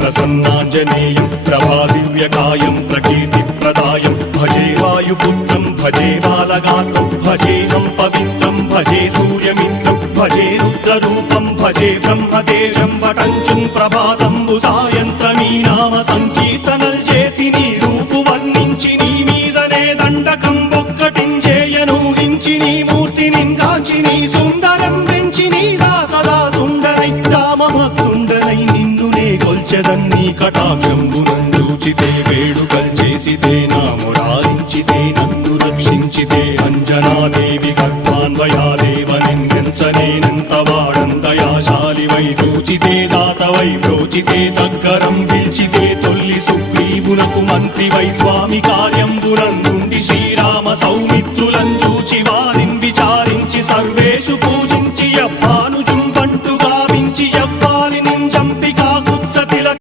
ప్రసన్నాంజనేయం ప్రభాదివ్యకాయం ప్రకీర్తిప్రదాయం భజే వాయుపుత్రం భజే బాలగాత్రం భజేహం పవిత్రం భజే సూర్యమిత్రం భజే రుద్రరూపం భజే బ్రహ్మదేవం వటంచుం ప్రభాతంబు సాయంత్రమీ నామ సంకీర్తనల్ చేసి నీ రూపు వర్ణించి నీ మీదనే దండకం ఒక్కటించేయనూహించి నీ మూర్తిని కాంచి నీ సుందరం పెంచి నీ దాసదా సుందరై రామభక్తుండనై నిన్నునే కొల్చెదన్నీ కటాక్షంబునందూచితే వేడుకల్ చేసితే నా మురారించితే నన్ను రక్షించితే అంజనాదేవి గర్భాన్వయాదేవనెంచనేనంత వాడందయాశాలివై చూచితే దాతవై బ్రోచితే దగ్గరం పిల్చితే తొల్లి సుగ్రీవునకు మంత్రివై స్వామి కార్యంబునందుండి శ్రీరామ సౌమిత్రుల